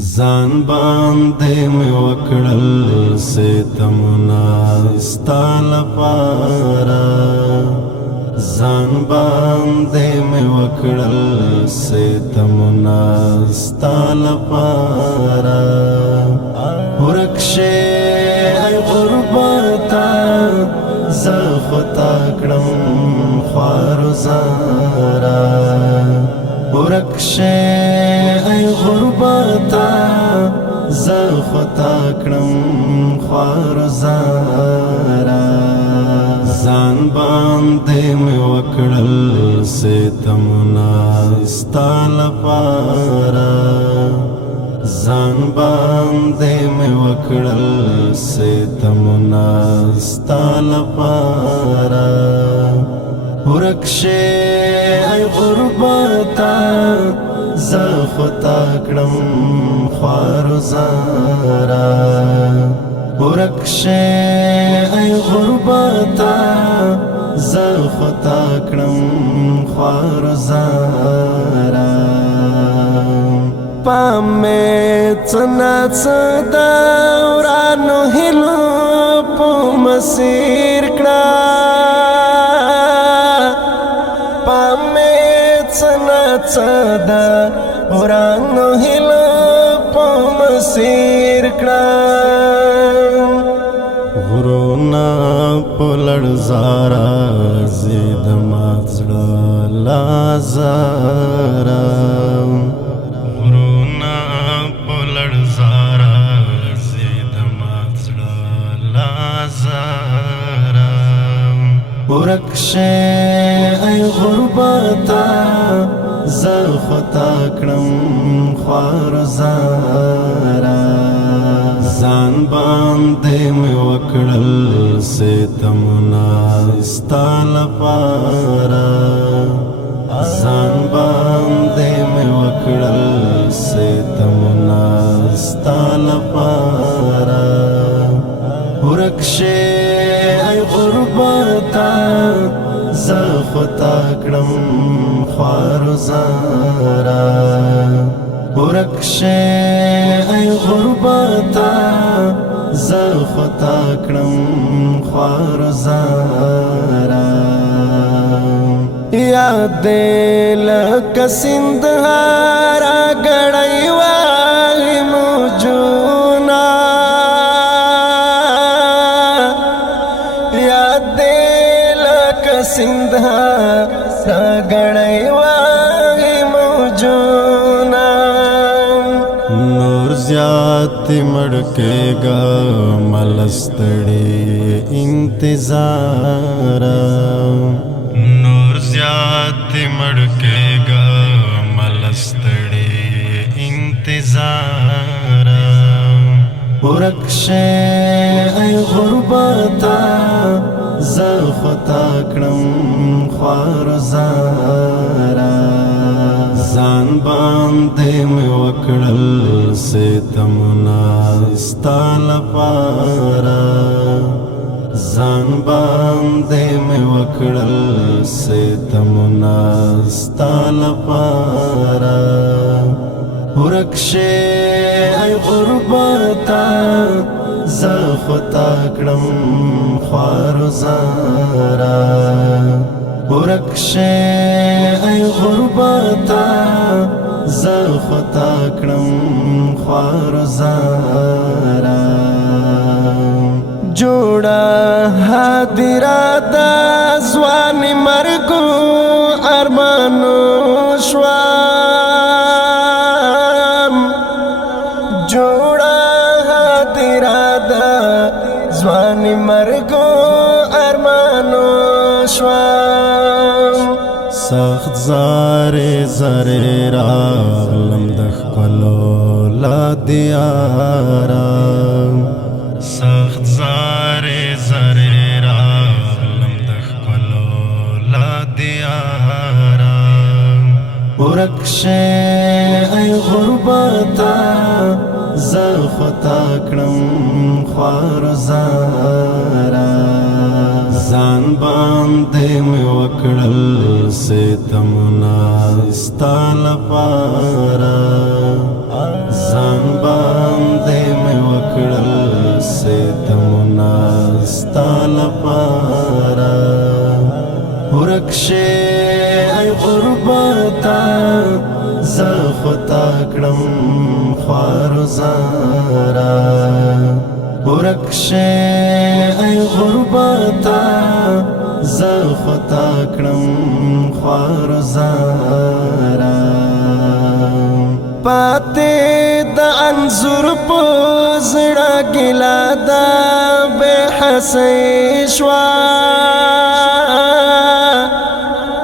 ځان باندې مې وکړل ستمونه ستا لپاره ځان باندې مې وکړل ستمونه ستا لپاره ورک شې ای غربته زه خو تا کړم خوار زاره ورک شې ای غربته زه خو تا کړم خوار زاره ځان باندې مې وکړل ستمونه ستا لپاره ځان باندې مې وکړل ستمونه ستا لپاره ورک شې ای غربته زه خو تا کړم خوار زاره ورک شې ای غربته زه خو تا کړم خوار زاره پام مې څه نه څه د ورانو هیلو په مسیر کړه پام مې څه نه څه د ورانو هیلو په مسیر کړه غرونه په لړزاره زید مات زړه لازاره غرونه په لړزاره زید مات زړه لازاره ورک شې ای غربته زه خو تا کړم خوار زاره ځان باندې مې وکړل ستمونه ستا لپاره ځان باندې مې وکړل ستمونه ستا لپاره ورک شې ای غربته زه خو تا کړم خوار زاره ورک شې ای غربته زه خو تا کړم خوار زاره یاد دې لکه سیند راګړی وای موجونه یاد دې لکه سیند راګړی وای موجونه نور زیات مړکېږه ملستړي انتظار نور زیات مړکېږه ملستړي انتظار ورک شې ای غربته زه خو تا کړم خوار زاره ځان باندې مې وکړل ستمونه ستا لپاره ځان باندې مې وکړل ستمونه ستا لپاره ورک شې ای غربته زه خو تا کړم خوار زاره ورک شې ای غربته زه خو تا کړم خوار زاره جوړه حاضره د ځواني مرګو ارمانو شوم جوړه حاضره د ځواني مرګو ارمانو شوم سخت زارې زارې راغلم د ښکلو لا دیاره سخت زارې زارې راغلم د ښکلو لا دیاره ورک شې ای غربته زه خو تا کړم خوار زاره ځان باندې مې وکړل ستمونه ستا لپاره ځان ځان باندې مې وکړل ستمونه ستا لپاره ورک شې ای غربته زه خو تا کړم خوار زاره ورک شې ای غربته زه خو تا کړم خوار زاره پاتې د انځور په زړه ګیله ده بې حسۍ شوه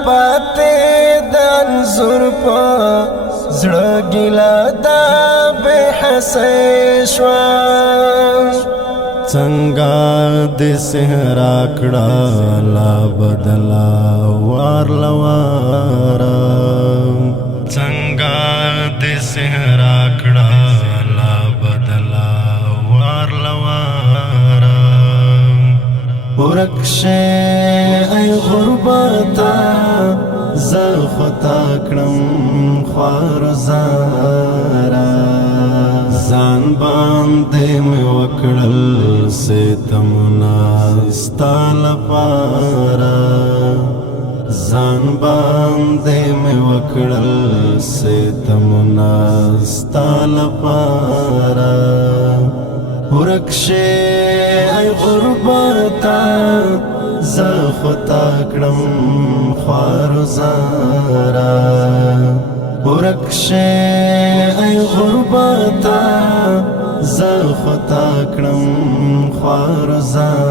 پاتې د انځور په زړه ګیله ده بې حسۍ شوه څنګه دې صحرا کړه لا بدلا وار لواره څنګه دې صحرا کړه لا بدلا وار لواره ورک شې ای غربته زه خو تا کړم خوار زاره ځان باندې مې وکړل ستمونه ستا لپاره ځان باندې مې وکړل ستمونه ستا لپاره ورک شې ای غربته زه خو تا کړم خوار زاره ورک شې ای غربته زه خو تا کړم خوار زاره